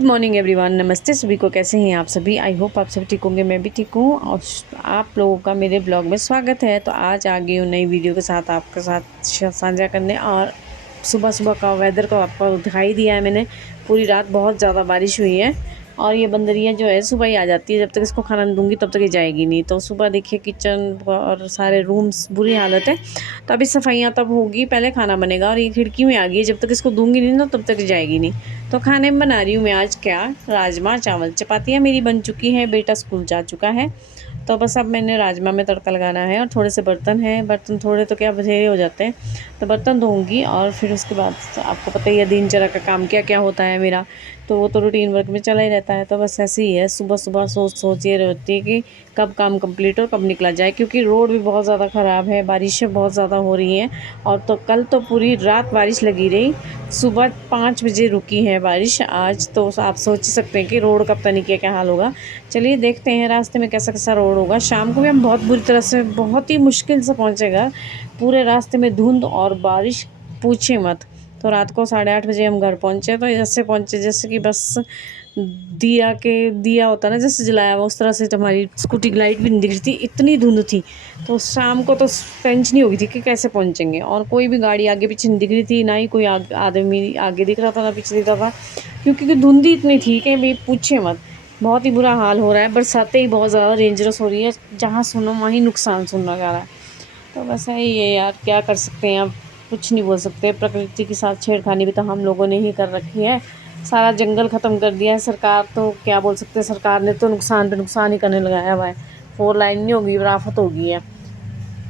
Good morning everyone. नमस्ते सभी को। कैसे हैं आप सभी? आई होप आप सभी ठीक होंगे। मैं भी ठीक हूँ और आप लोगों का मेरे ब्लॉग में स्वागत है। तो आज आ गई हूँ नई वीडियो के साथ आपके साथ साझा करने। और सुबह सुबह का वेदर तो आपको दिखाई दिया है मैंने। पूरी रात बहुत ज़्यादा बारिश हुई है और ये बंदरियाँ जो है सुबह ही आ जाती है। जब तक इसको खाना नहीं दूँगी तब तक ये जाएगी नहीं। तो सुबह देखिए किचन और सारे रूम्स बुरी हालत है। तो अभी सफाइयाँ तब होगी, पहले खाना बनेगा। और ये खिड़की में आ गई है, जब तक इसको दूँगी नहीं ना तब तक जाएगी नहीं। तो खाने में बना रही हूँ मैं आज क्या, राजमा चावल। चपातियाँ मेरी बन चुकी हैं, बेटा स्कूल जा चुका है। तो बस अब मैंने राजमा में तड़का लगाना है। और थोड़े से बर्तन हैं, बर्तन थोड़े तो क्या बथेरे हो जाते हैं, तो बर्तन धोऊंगी। और फिर उसके बाद आपको पता ही है दिनचर्या का काम क्या क्या होता है मेरा, तो वो तो रूटीन वर्क में चला ही रहता है। तो बस ऐसे ही है, सुबह सुबह सोच ये रहती है कि कब काम कंप्लीट हो, कब निकला जाए। क्योंकि रोड भी बहुत ज़्यादा ख़राब है, बारिशें बहुत ज़्यादा हो रही हैं। और तो कल तो पूरी रात बारिश लगी रही, सुबह 5 बजे रुकी है बारिश। आज तो आप सोच ही सकते हैं कि रोड का पता नहीं क्या क्या हाल होगा। चलिए देखते हैं रास्ते में कैसा कैसा रोड होगा। शाम को भी हम बहुत बुरी तरह से, बहुत ही मुश्किल से पहुँचेगा। पूरे रास्ते में धुंध और बारिश, पूछे मत। तो रात को 8:30 बजे हम घर पहुँचे। तो ऐसे पहुँचे जैसे कि बस दिया होता है ना, जैसे जलाया हुआ, उस तरह से। तो हमारी स्कूटी की लाइट भी नहीं दिख रही थी, इतनी धुंध थी। तो शाम को तो टेंशन ही हो गई थी कि कैसे पहुँचेंगे। और कोई भी गाड़ी आगे पीछे नहीं दिख रही थी, ना ही कोई आदमी आगे दिख रहा था ना पीछे दिख रहा था। क्योंकि धुंध ही इतनी थी कि भाई पूछे मत। बहुत ही बुरा हाल हो रहा है। बरसातें ही बहुत ज़्यादा डेंजरस हो रही है, जहाँ सुनो वहीं नुकसान सुनना जा रहा है। तो बस यही है यार, क्या कर सकते हैं अब, कुछ नहीं बोल सकते। प्रकृति के साथ छेड़खानी भी तो हम लोगों ने ही कर रखी है। सारा जंगल ख़त्म कर दिया है सरकार, तो क्या बोल सकते हैं। सरकार ने तो नुकसान पे नुकसान ही करने लगाया हुआ है। 4 लाइन नहीं होगी, राफत होगी है।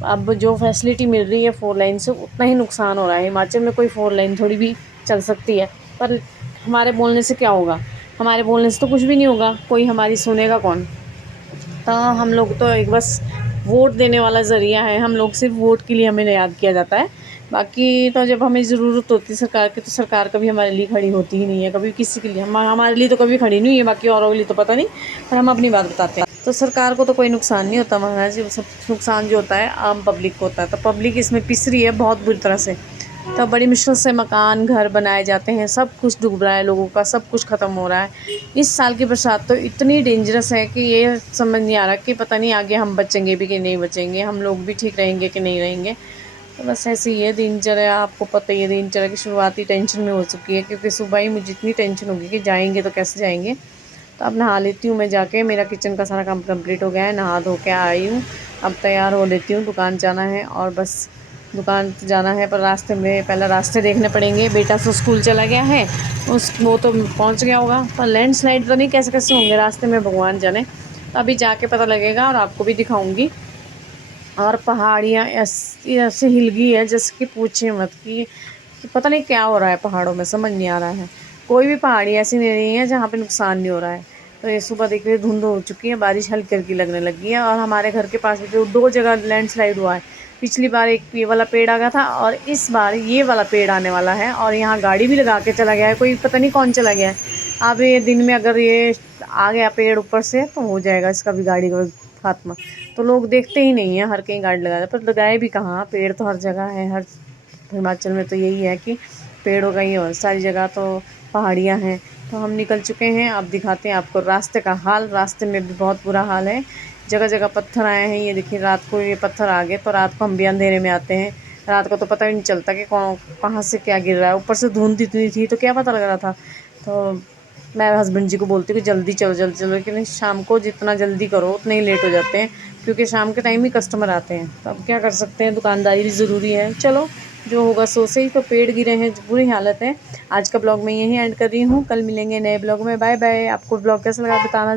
अब जो फैसिलिटी मिल रही है 4 लाइन से, उतना ही नुकसान हो रहा है। हिमाचल में कोई 4 लाइन थोड़ी भी चल सकती है। पर हमारे बोलने से क्या होगा? हमारे बोलने से तो कुछ भी नहीं होगा, कोई हमारी सुनेगा कौन? तो हम लोग तो एक बस वोट देने वाला ज़रिया है। हम लोग सिर्फ वोट के लिए हमें याद किया जाता है। बाकी तो जब हमें ज़रूरत होती है सरकार की, तो सरकार कभी हमारे लिए खड़ी होती ही नहीं है, कभी किसी के लिए। हमारे लिए तो कभी खड़ी नहीं हुई है, बाकी औरों के लिए तो पता नहीं। पर हम अपनी बात बताते हैं। तो सरकार को तो कोई नुकसान नहीं होता महाराज जी। सब नुकसान जो होता है आम पब्लिक को होता है। तो पब्लिक इसमें पिस रही है बहुत बुरी तरह से। तो बड़ी मुश्किल से मकान घर बनाए जाते हैं, सब कुछ डूब रहा है लोगों का, सब कुछ ख़त्म हो रहा है। इस साल की बरसात तो इतनी डेंजरस है कि ये समझ नहीं आ रहा कि पता नहीं आगे हम बचेंगे भी कि नहीं बचेंगे, हम लोग भी ठीक रहेंगे कि नहीं रहेंगे। तो बस ऐसे ही है दिनचर्या। आपको पता ही है दिनचर्या की शुरुआत ही टेंशन में हो चुकी है। क्योंकि सुबह ही मुझे इतनी टेंशन होगी कि जाएंगे तो कैसे जाएंगे। तो अब नहा लेती हूँ मैं जाके। मेरा किचन का सारा काम कंप्लीट हो गया है, नहा धो के आई हूँ। अब तैयार हो लेती हूँ, दुकान जाना है। और बस दुकान जाना है, पर रास्ते में पहले रास्ते देखने पड़ेंगे। बेटा तो स्कूल चला गया है, वो तो पहुंच गया होगा। पर लैंडस्लाइड तो नहीं, कैसे कैसे होंगे रास्ते में भगवान जाने। तो अभी जाके पता लगेगा और आपको भी दिखाऊंगी। और पहाड़ियाँ ऐसी ऐसे हिल गई है जैसे कि पूछे मत कि पता नहीं क्या हो रहा है पहाड़ों में, समझ नहीं आ रहा है। कोई भी पहाड़ी ऐसी नहीं रही है जहाँ पे नुकसान नहीं हो रहा है। तो ये सुबह देख रहे धुंध हो चुकी है, बारिश हल्की हल्की लगने लगी है। और हमारे घर के पास भी तो 2 जगह लैंडस्लाइड हुआ है। पिछली बार एक ये वाला पेड़ आ गया था और इस बार ये वाला पेड़ आने वाला है। और यहाँ गाड़ी भी लगा के चला गया है, कोई पता नहीं कौन चला गया है। अब ये दिन में अगर ये आ गया पेड़ ऊपर से तो हो जाएगा इसका भी गाड़ी का खात्मा। तो लोग देखते ही नहीं है, हर कहीं गाड़ी लगा पर लगाए भी कहाँ, पेड़ तो हर जगह है। हर हिमाचल में तो यही है कि पेड़ों का ही और सारी जगह तो पहाड़ियाँ हैं। तो हम निकल चुके हैं, अब दिखाते हैं आपको रास्ते का हाल। रास्ते में भी बहुत बुरा हाल है, जगह जगह पत्थर आए हैं। ये देखिए रात को ये पत्थर आ गए, तो रात को हम भी अंधेरे में आते हैं। रात को तो पता ही नहीं चलता कि कौन कहाँ से क्या गिर रहा है। ऊपर से धुंध इतनी थी तो क्या पता लग रहा था। तो मैं हस्बैंड जी को बोलती हूँ कि जल्दी चलो जल्दी चलो, लेकिन शाम को जितना जल्दी करो उतने ही लेट हो जाते हैं। क्योंकि शाम के टाइम ही कस्टमर आते हैं। तो अब क्या कर सकते हैं, दुकानदारी भी ज़रूरी है। चलो जो होगा सो से ही। तो पेड़ गिरे हैं, बुरी हालत है। आज का ब्लॉग मैं यहीं एंड कर रही हूँ, कल मिलेंगे नए ब्लॉग में। Bye bye. आपको ब्लॉग कैसा लगा बताना।